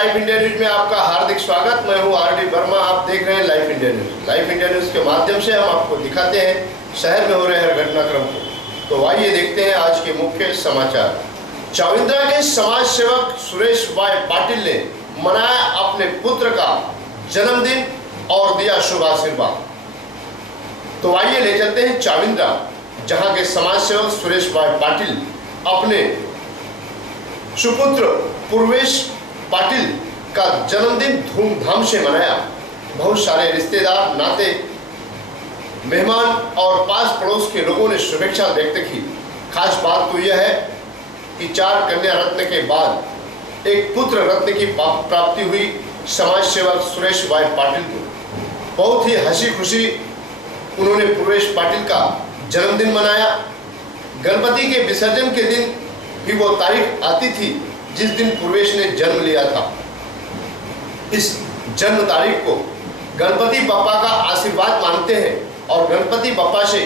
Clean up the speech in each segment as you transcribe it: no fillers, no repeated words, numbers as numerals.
Live India news में आपका हार्दिक स्वागत। मैं हूं आर डी वर्मा। आप देख रहे हैं live India news. Live India news के माध्यम से हम आपको दिखाते हैं शहर में हो रहे हर घटनाक्रम को। तो आइए देखते हैं आज के मुख्य समाचार। चाविंद्रा के समाज सेवक सुरेश वाई पाटिल ने मनाया अपने पुत्र का जन्मदिन और दिया शुभ आशीर्वाद। तो आइए ले चलते हैं चाविंद्रा, जहां के समाज सेवक सुरेश वाई पाटिल अपने सुपुत्र पूर्वेश पाटिल का जन्मदिन धूमधाम से मनाया। बहुत सारे रिश्तेदार, नाते, मेहमान और पास पड़ोस के लोगों ने शुभेच्छा व्यक्त की। खास बात तो यह है कि 4 कन्या रत्न के बाद एक पुत्र रत्न की प्राप्ति हुई समाज सेवक सुरेश वाई पाटिल को। बहुत ही हंसी खुशी उन्होंने पूर्वेश पाटिल का जन्मदिन मनाया। गणपति के विसर्जन के दिन भी वो तारीख आती थी जिस दिन पूर्वेश ने जन्म लिया था। इस जन्म तारीख को गणपति बप्पा का आशीर्वाद मानते हैं और गणपति बप्पा से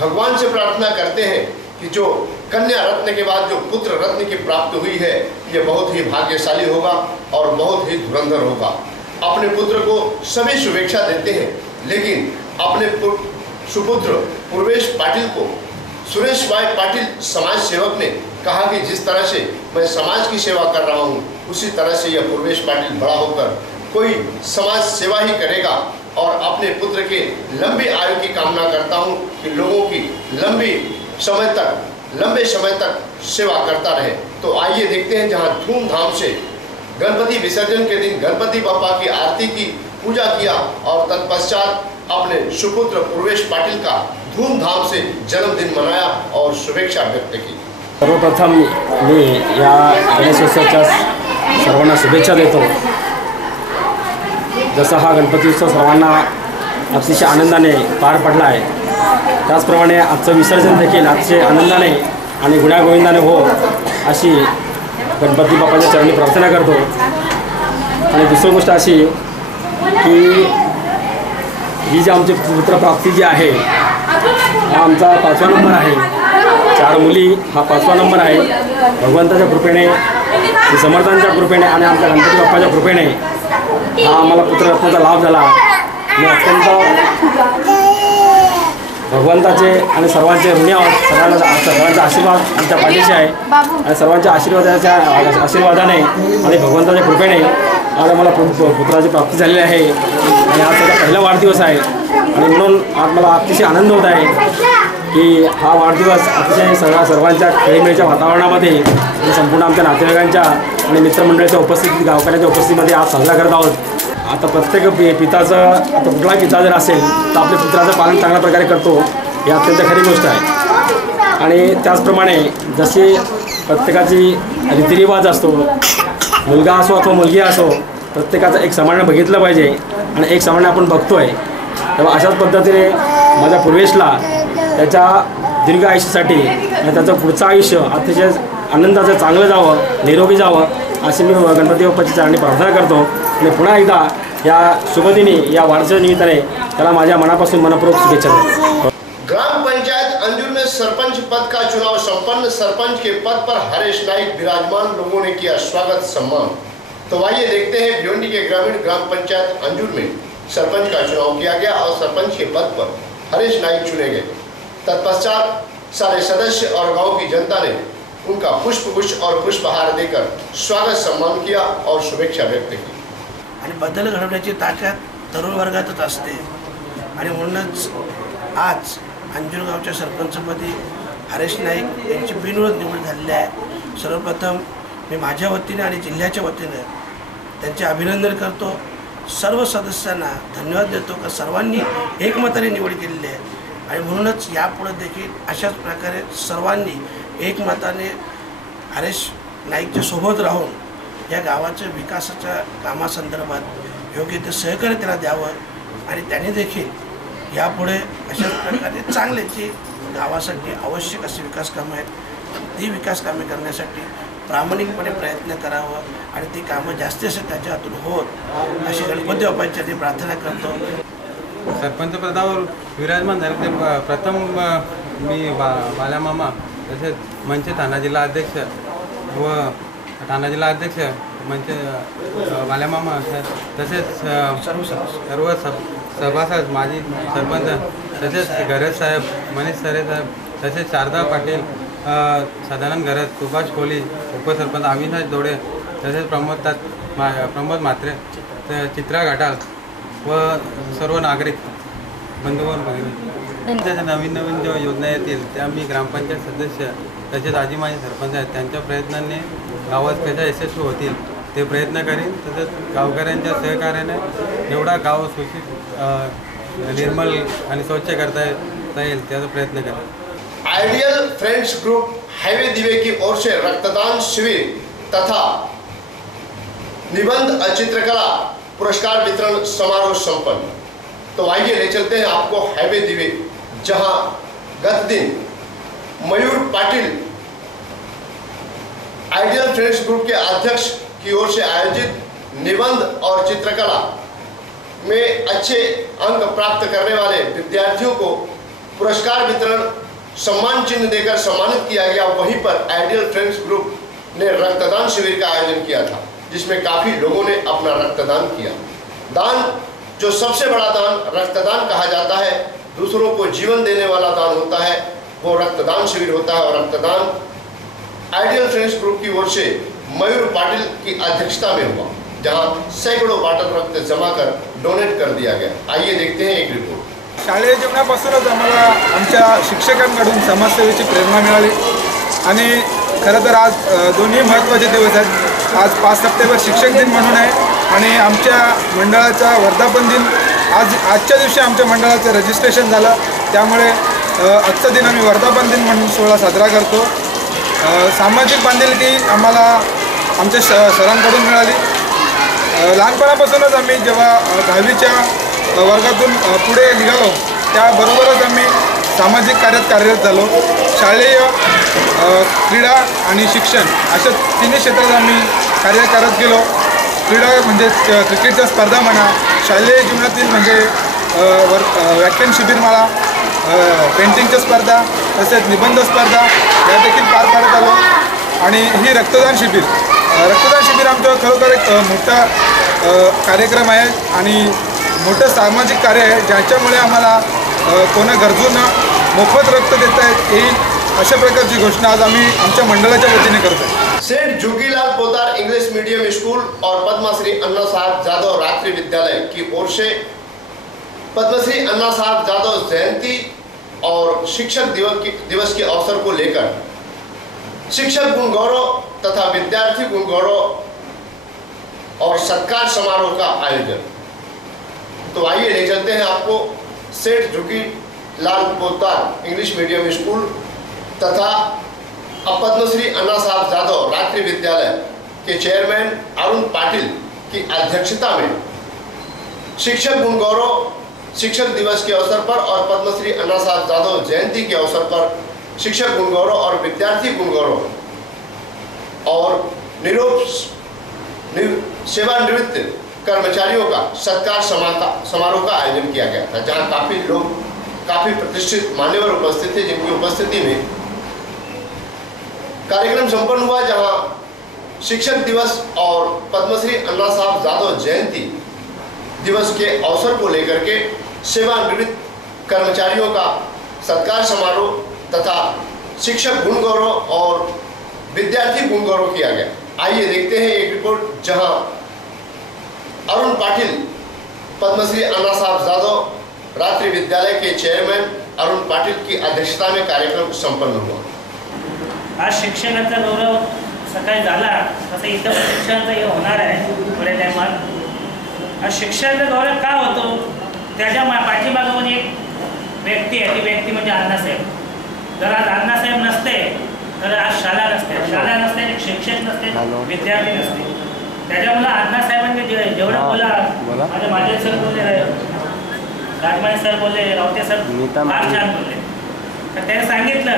भगवान से प्रार्थना करते हैं कि जो कन्या रत्न के बाद जो पुत्र रत्न की प्राप्ति हुई है ये बहुत ही भाग्यशाली होगा और बहुत ही धुरंधर होगा। अपने पुत्र को सभी शुभेच्छा देते हैं, लेकिन अपने सुपुत्र पूर्वेश पाटिल को सुरेश वाई पाटिल समाज सेवक ने कहा कि जिस तरह से मैं समाज की सेवा कर रहा हूँ उसी तरह से यह पूर्वेश पाटिल बड़ा होकर कोई समाज सेवा ही करेगा और अपने पुत्र के लंबी आयु की कामना करता हूँ कि लोगों की लंबे समय तक सेवा करता रहे। तो आइए देखते हैं जहाँ धूमधाम से गणपति विसर्जन के दिन गणपति बप्पा की आरती की पूजा किया और तत्पश्चात अपने सुपुत्र पूर्वेश पाटिल का धूमधाम से जन्मदिन मनाया और शुभेच्छा व्यक्त की। सर्वप्रथम मी या गणेशोत्सवाच्या सर्वांना शुभेच्छा देतो। जसा हा गणपती उत्सव सर्वांना अतिशय आनंदाने पार पडला आहे, त्याचप्रमाणे आजचं विसर्जन देखील अतिशय आनंदाने आणि गुण्यागोविंदाने हो अशी गणपती बाप्पाच्या चरणी प्रार्थना करतो। आणि दुसरी गोष्ट अशी की ही जी आमची पुत्रप्राप्ती जी आहे हा आमचा 5वा नंबर आहे। 4 मुली हा 5वा नंबर आहे। भगवंताच्या कृपेने, समर्थांच्या कृपेने आणि आमच्या गणपती बाप्पाच्या कृपेने हा आम्हाला पुत्ररत्नाचा लाभ झाला। मी अत्यंत भगवंताचे आणि सर्वांचे ऋणी आहोत। सर्वांचा आशीर्वाद आमच्या पाठीशी आहे आणि सर्वांच्या आशीर्वादाने आणि भगवंताच्या कृपेने आज मला पुत्राची प्राप्ती झालेली आहे आणि आज त्याचा पहिला वाढदिवस आहे आणि म्हणून आज मला अतिशय आनंद होत आहे की हा वाढदिवस अतिशय सर्वांच्या खेळीमेळीच्या वातावरणामध्ये आणि संपूर्ण आमच्या नातेवाईकांच्या आणि मित्रमंडळीच्या उपस्थितीत, गावकऱ्यांच्या उपस्थितीमध्ये आज साजरा करत आहोत। आता प्रत्येक पिताचं, आता कुठलाही पिता जर असेल तर आपल्या पुत्राचं पालन चांगल्या प्रकारे करतो, ही अत्यंत खरी गोष्ट आहे। आणि त्याचप्रमाणे जसे प्रत्येकाची रीतिरिवाज असतो, मुलगा असो अथवा मुलगी असो, प्रत्येकाचं एक सामान्य बघितलं पाहिजे आणि एक सामान्य आपण बघतो आहे। तेव्हा अशाच पद्धतीने माझ्या पूर्वेशला त्याच्या दीर्घ आयुष्यासाठी आणि त्याचं पुढचं आयुष्य अतिशय आनंदाचं चांगलं जावं, निरोगी जावं अशी मी गणपती बाप्पाची चरणी प्रार्थना करतो। आणि पुन्हा एकदा या शुभदिनी या वाढदिवसानिमित्ताने त्याला माझ्या मनापासून मनपूर्वक शुभेच्छा देतो। ग्राम पंचायत अंजुर में सरपंच पद का चुनाव संपन्न। सरपंच के पद पर हरेश नाइक विराजमान, लोगों ने किया स्वागत सम्मान। तो आइए देखते हैं भिवंडी के ग्रामीण ग्राम पंचायत अंजुर में सरपंच का चुनाव किया गया और सरपंच के पद पर हरेश नाइक चुने गए। तत्पश्चात सारे सदस्य और गांव की जनता ने उनका पुष्पगुच्छ और पुष्पहार देकर स्वागत सम्मान किया और शुभेच्छा व्यक्त की। आणि बदल घडवण्याची ताकद तरुण वर्गातच असते आणि म्हणूनच आज अंजूर गावच्या सरपंचपदी हरेश नाईक यांची बिनविरोध निवड झालेली आहे। सर्वप्रथम मी माझ्या वतीने आणि जिल्ह्याच्या वतीने त्यांचे अभिनंदन करतो। सर्व सदस्यांना धन्यवाद देतो की सर्वांनी एकमताने निवड केलेली आहे आणि म्हणूनच यापुढे देखील अशाच प्रकारे सर्वांनी एकमताने हरेश नाईकच्या सोबत राहून या गावाच्या विकासाच्या कामासंदर्भात योग्य ते सहकार्य त्याला द्यावं आणि त्याने देखील यापुढे अशाच प्रकारे चांगले जी गावासाठी आवश्यक असे विकास कामं आहेत ती विकास कामे करण्यासाठी प्रामाणिकपणे प्रयत्न करावं आणि ती कामं जास्तीत जास्त त्याच्या हातून होत अशी गणपती बाप्पाची प्रार्थना करतो। सरपंच पदावर विराजमान झाले ते प्रथम मी बाल्या मामा तसेच मंच ठाणा जिल्हा अध्यक्ष व ठाणा जिल्हा अध्यक्ष म्हणजे बाल्यामामा तसेच सर्व सभासद माजी सरपंच तसेच गरज साहेब, मनीष सरे साहेब, तसेच शारदा पाटील, सदानंद गरज, सुभाष कोहली, उपसरपंच अविनाश दोडे, तसेच प्रमोद म्हात्रे, चित्रा घाटाल व सर्व नागरिक बंधूवर त्याच्या नवीन ज्या योजना येतील त्या मी ग्रामपंचायत सदस्य तसेच आजी माजी सरपंच आहेत त्यांच्या प्रयत्नांनी गावात कशा यशस्वी होतील ते प्रयत्न करीन. तसंच गावकऱ्यांच्या सहकार्याने एवढा गाव सुशिक्षित निर्मल आणि स्वच्छ करता येईल त्याचा प्रयत्न करेन. आइडियल फ्रेंड्स ग्रुप हाईवे दिवे की ओर से रक्तदान शिविर तथा निबंध चित्रकला पुरस्कार वितरण समारोह संपन्न. तो आइए ले चलते हैं आपको हाईवे दिवे, जहां गत दिन मयूर पाटिल आइडियल फ्रेंड्स ग्रुप के अध्यक्ष की ओर से आयोजित निबंध और चित्रकला में अच्छे अंक प्राप्त करने वाले विद्यार्थियों को पुरस्कार वितरण सम्मान चिन्ह देकर सम्मानित किया गया. वहीं पर आइडियल फ्रेंड्स ग्रुप ने रक्तदान शिविर का आयोजन किया था, जिसमें काफी लोगों ने अपना रक्तदान किया. दान, जो सबसे बड़ा दान रक्तदान कहा जाता है, दूसरों को जीवन देने वाला दान होता है, वो रक्तदान शिविर होता है. और रक्तदान आइडियल फ्रेंड्स ग्रुप की ओर से मयूर पाटिल की अध्यक्षता में हुआ, जहां सैकड़ों बॉटल रक्त जमा कर डोनेट कर दिया गया. आइए देखते हैं एक रिपोर्ट. शालेय जीवनापासूनच आम्हाला आमच्या शिक्षकांकडून समाजसेवेची प्रेरणा मिळाली आणि खरं तर आज दोन्ही महत्त्वाचे दिवस आहेत. आज 5 सप्टेंबर शिक्षक दिन म्हणून आहे आणि आमच्या मंडळाचा वर्धापन दिन. आजच्या दिवशी आमच्या मंडळाचं रजिस्ट्रेशन झालं, त्यामुळे आजचा दिन आम्ही वर्धापन दिन म्हणून सोहळा साजरा करतो. सामाजिक बांधिलकी आम्हाला आमच्या सरांकडून मिळाली. लहानपणापासूनच आम्ही जेव्हा 10वीच्या वर्गातून पुढे निघालो त्याबरोबरच आम्ही सामाजिक कार्यात कार्यरत झालो. शालेय, क्रीडा आणि शिक्षण अशा तिन्ही क्षेत्रात आम्ही कार्य करत गेलो. क्रीडा म्हणजे क्रिकेटच्या स्पर्धा म्हणा, शालेय जीवनातील म्हणजे व्याख्यान शिबिर म्हणा, पेंटिंगच्या स्पर्धा, तसेच निबंध स्पर्धा या देखील पार पाडत आलो. आणि ही रक्तदान शिबिर आमचं खरोखर एक मोठा कार्यक्रम आहे आणि मोठं सामाजिक कार्य आहे, ज्याच्यामुळे आम्हाला कोणा गरजूंना मोफत रक्त देता येईल अशा प्रकारची घोषणा आज आम्ही आमच्या मंडळाच्या वतीने करतो. Saint Jogilal Podar English medium school और पद्मश्री अन्ना साहब जादव रात्रि विद्यालय की ओर से पद्मश्री अन्ना साहब जादव जयंती और शिक्षक दिवस के अवसर को लेकर शिक्षक गुण गौरव तथा विद्यार्थी गुण गौरव और सत्कार समारोह का आयोजन. तो आइए ले चलते हैं आपको सेठ Jogilal Podar English medium school तथा पद्मश्री अन्ना साहब जादव रात्रि विद्यालय के चेयरमैन अरुण पाटिल की अध्यक्षता में शिक्षक गुण गौरव शिक्षक दिवस के अवसर पर और पद्मश्री अन्ना साहब जादव जयंती के अवसर पर शिक्षक गुण गौरव और विद्यार्थी गुण गौरव और सेवानिवृत्त कर्मचारियों का सत्कार समारोह का आयोजन किया गया था, जहां काफी प्रतिष्ठित मान्यवर उपस्थित थे, जिनकी उपस्थिति में कार्यक्रम संपन्न हुआ, जहां शिक्षक दिवस और पद्मश्री अन्ना साहब जादव जयंती दिवस के अवसर को लेकर के सेवानिवृत्त कर्मचारियों का सत्कार समारोह तथा शिक्षक गुण गौरव और विद्यार्थी गुण गौरव किया गया. आइए देखते हैं एक रिपोर्ट, जहां अरुण पाटिल पद्मश्री अन्ना साहब जादव रात्रि विद्यालय के चेयरमैन अरुण पाटिल की अध्यक्षता में कार्यक्रम संपन्न हुआ. आज शिक्षकांचा गौरव सकाळी झाला, तसं इथं शिक्षकांचा हे होणार आहे थोड्या टायमात. आज शिक्षकांचा गौरव का होतो, त्याच्या पाठीमागं पण एक व्यक्ती आहे. ती व्यक्ती म्हणजे अण्णासाहेब. जर आज अण्णासाहेब नसते तर आज शाळा नसते, शिक्षक नसते, विद्यार्थी नसते. त्याच्यामुळे अण्णासाहेबांनी जेवढं बोला, माझे सर बोलले, राजमाने सर बोलले, रावते सर फार छान बोलले. तर त्याने सांगितलं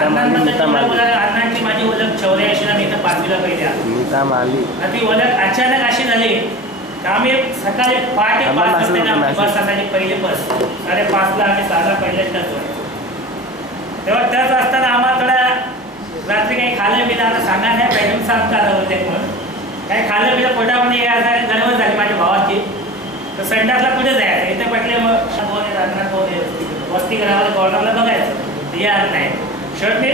अण्णांची माझी ओळख 84ला मी इथं 5वीला पहिल्या. ती ओळख अचानक अशी झाली की आम्ही सकाळी पहाटे 5 वाजता बस असायची, पहिली बस 5:30ला आम्ही 6ला पहिल्याच व्हायचो. तेव्हा त्याच असताना आम्हाला थोडा रात्री काही खाल्लं पिलं, आता सांगा नाही पाहिजे सांगता आलं होते म्हणून. काय खाल्लं पिलं पोटामध्ये हे असं गडबड झाली माझ्या भावाची, तर संडासला कुठे जायचं इथे म्हटले मग वस्ती घरामध्ये कॉर्नरला बघायचं यार नाही. शेवटी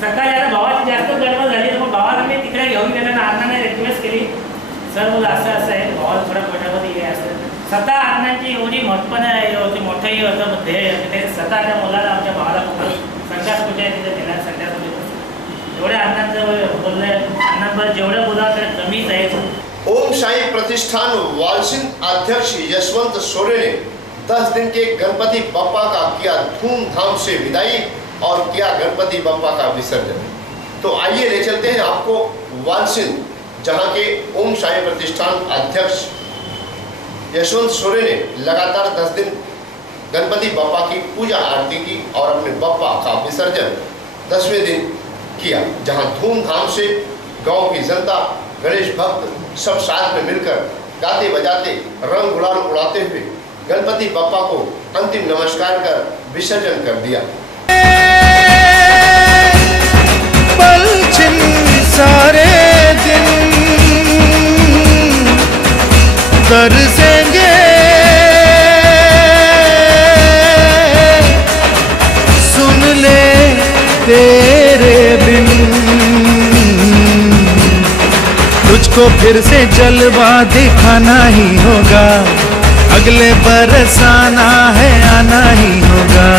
सकाळी आता भावाची जास्त गडबड झाली तर मग भावाला मी तिकडे घेऊन गेलो ना अण्णाने रिक्वेस्ट केली, सर बोल असं आहे भावाला थोडं पोटामध्ये हे असं. स्वतः अण्णांची एवढी महत्त्वाने होती, मोठंही होतं ध्येय, ते स्वतः त्या मुलाला आमच्या भावाला संडास कुठे आहे तिथे गेला, संडास कुठे एवढ्या अण्णांचं बोललं अण्णांबरोबर जेवढं बोलावं तर कमीच आहे. ओम साई प्रतिष्ठान वालसिंद अध्यक्ष यशवंत सोरे ने 10 दिन के गणपति बप्पा का किया धूमधाम से विदाई और किया गणपति बप्पा का विसर्जन. तो आइए ले चलते हैं आपको वालसिंद, जहां के ओम साई प्रतिष्ठान अध्यक्ष यशवंत सोरे ने लगातार 10 दिन गणपति बप्पा की पूजा आरती की और अपने बप्पा का विसर्जन 10वें दिन किया, जहां धूमधाम से गांव की जनता, गणेश भक्त सब साथ में मिलकर गाते बजाते रंग गुलाल उड़ाते हुए गणपति बप्पा को अंतिम नमस्कार कर विसर्जन कर दिया. सारे दिन तरसेंगे सुन ले तेरे बिन, तुझको फिर से जलवा दिखाना ही होगा, अगले बरस आना है आना ही होगा.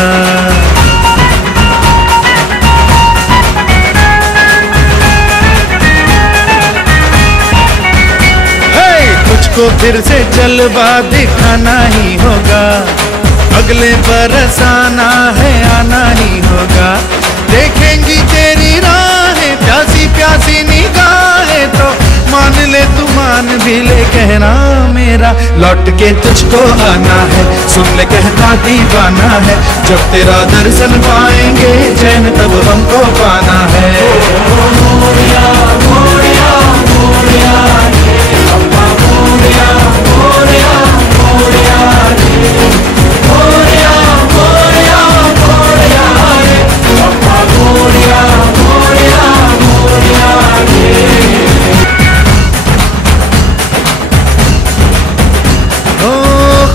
तुझको फिर से जलवा दिखाना ही होगा, अगले बरस आना है आना ही होगा. देखेंगी तेरी राहें प्यासी प्यासी निगाहें तो मान ले तू मान भी ले कहना मेरा, लौट के तुझको आना है सुन ले कहता दीवाना है, जब तेरा दर्शन पाएंगे चैन तब हमको पाना है. मोरिया मोरिया मोरिया अम्मा मोरिया मोरिया मोरिया मोरिया मोरिया मोरिया अम्मा मोरिया मोरिया मोरिया.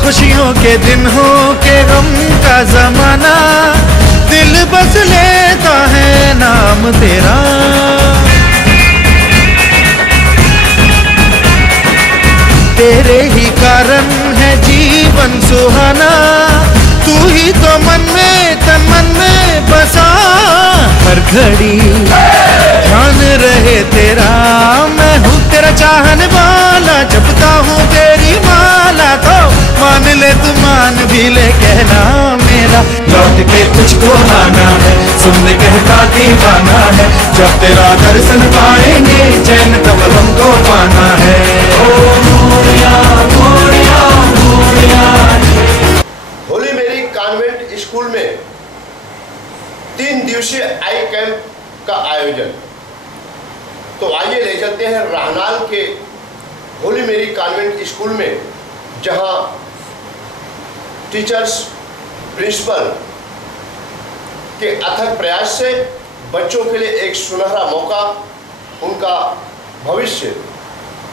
खुशियों के दिन हो के गम का जमाना, दिल बस लेता है नाम तेरा. तेरे ही कारण है जीवन सुहाना, तू ही तो मन में तन मन में बसा, हर घड़ी ध्यान रहे तेरा. मैं हूँ तेरा चाहने वाला, जपता हूँ तेरी माला, तो मान ले तू मान भी ले कहना मेरा, लौट के तुझको आना है सुन ले कहता दीवाना है, जब तेरा दर्शन पाएंगे चैन तब हमको पाना है. ओ मोरिया मोरिया मोरिया. होली मेरी कॉन्वेंट स्कूल में 3 दिवसीय आई कैंप का आयोजन. तो आइए ले चलते हैं राहनाल के होली मेरी कॉन्वेंट स्कूल में, जहां टीचर्स, प्रिंसिपल के अथक प्रयास से बच्चों के लिए एक सुनहरा मौका, उनका भविष्य,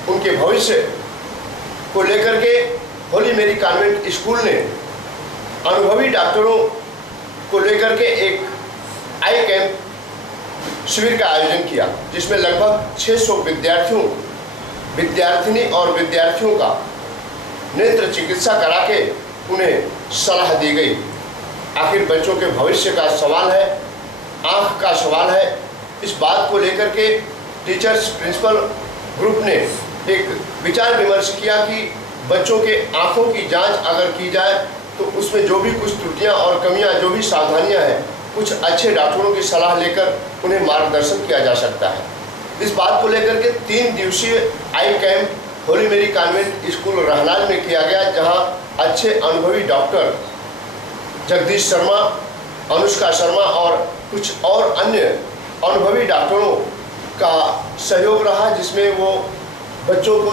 उनके भविष्य को लेकर के होली मेरी कॉन्वेंट स्कूल ने अनुभवी डॉक्टरों को लेकर के एक आई कैंप शिविर का आयोजन किया, जिसमें लगभग 600 विद्यार्थियों, विद्यार्थिनी और विद्यार्थियों का नेत्र चिकित्सा करा के उन्हें सलाह दी गई. आखिर बच्चों के भविष्य का सवाल है, आँख का सवाल है. इस बात को लेकर के टीचर्स प्रिंसिपल ग्रुप ने एक विचार विमर्श किया कि बच्चों के आँखों की जांच अगर की जाए तो उसमें जो भी कुछ त्रुटियां और कमियां, जो भी सावधानियां हैं, कुछ अच्छे डॉक्टरों की सलाह लेकर उन्हें मार्गदर्शन किया जा सकता है. इस बात को लेकर के 3 दिवसीय आई कैंप होली मेरी कॉन्वेंट स्कूल राहनाल में किया गया, जहां अच्छे अनुभवी डॉक्टर जगदीश शर्मा, अनुष्का शर्मा और कुछ और अन्य अनुभवी डॉक्टरों का सहयोग रहा, जिसमें वो बच्चों को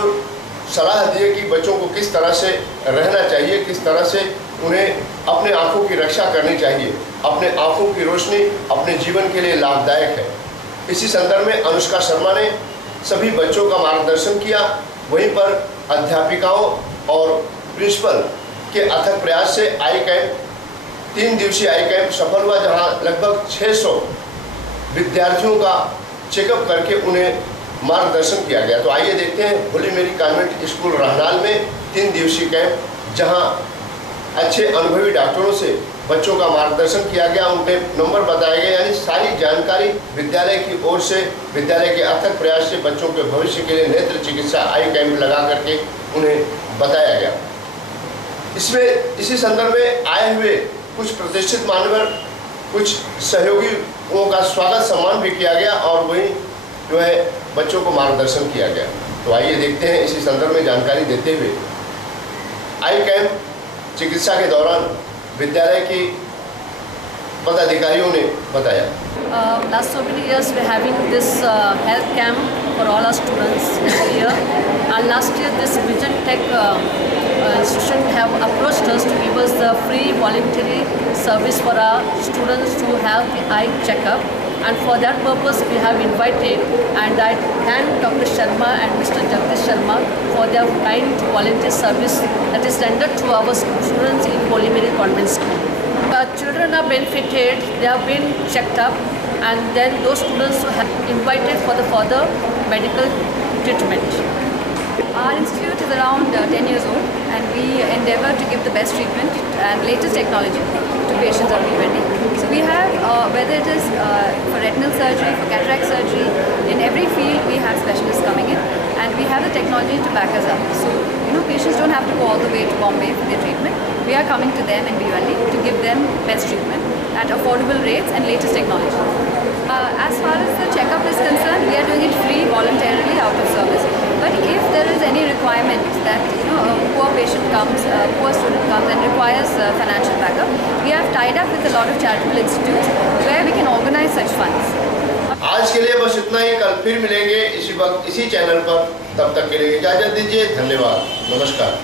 सलाह दिए कि बच्चों को किस तरह से रहना चाहिए, किस तरह से उन्हें अपने आँखों की रक्षा करनी चाहिए. अपने आँखों की रोशनी अपने जीवन के लिए लाभदायक है. इसी संदर्भ में अनुष्का शर्मा ने सभी बच्चों का मार्गदर्शन किया। वहीं पर अध्यापिकाओं और प्रिंसिपल के अथक प्रयास से आई कैंप 3 दिवसीय आई कैंप सफल हुआ, जहां लगभग 600 विद्यार्थियों का चेकअप करके उन्हें मार्गदर्शन किया गया। तो आइए देखते हैं होली मेरी कॉन्वेंट स्कूल रहनाल में 3 दिवसीय कैंप, जहां अच्छे अनुभवी डॉक्टरों से बच्चों का मार्गदर्शन किया गया, उनके नंबर बताए गए, यानी सारी जानकारी विद्यालय की ओर से, विद्यालय के अथक प्रयास से बच्चों के भविष्य के लिए नेत्र चिकित्सा आई कैंप लगा करके उन्हें बताया गया। इसमें इसी संदर्भ में आए हुए कुछ प्रतिष्ठित मान्यवर, कुछ सहयोगियों का स्वागत सम्मान भी किया गया और वहीं जो है बच्चों को मार्गदर्शन किया गया। तो आइए देखते हैं इसी संदर्भ में जानकारी देते हुए आई कैंप चिकित्सा के दौरान विद्यालय की पदाधिकारियों ने बताया। Last so many years we're having this health camp for all our students every year, and last year this Vision Tech institution have approached us to give us the free voluntary service for our students to have the eye checkup, and for that purpose we have invited, and I thank Dr. Sharma and Mr. Jagdish Sharma for their kind voluntary service that is rendered to our students in Holy Mary Convent School. Children are benefited, they have been checked up, and then those students who have invited for the further medical treatment. Our institute is around 10 years old, and we endeavour to give the best treatment and latest technology to patients on Bhiwandi. So we have, whether it is for retinal surgery, for cataract surgery, in every field we have specialists coming in, and we have the technology to back us up. So patients don't have to go all the way to Bombay for their treatment. We are coming to them in Bhiwandi to give them best treatment at affordable rates and latest technology. As far as the checkup is concerned, we are doing it free, voluntarily, out of service. But if there is any requirement that a poor patient comes, a poor student comes and requires financial backup, we have tied up with a lot of charitable institutes where we can organize such funds. आज के लिए बस इतना ही। कल फिर मिलेंगे इसी वक्त इसी चैनल पर। तब तक के लिए इजाजत दीजिए। धन्यवाद। नमस्कार।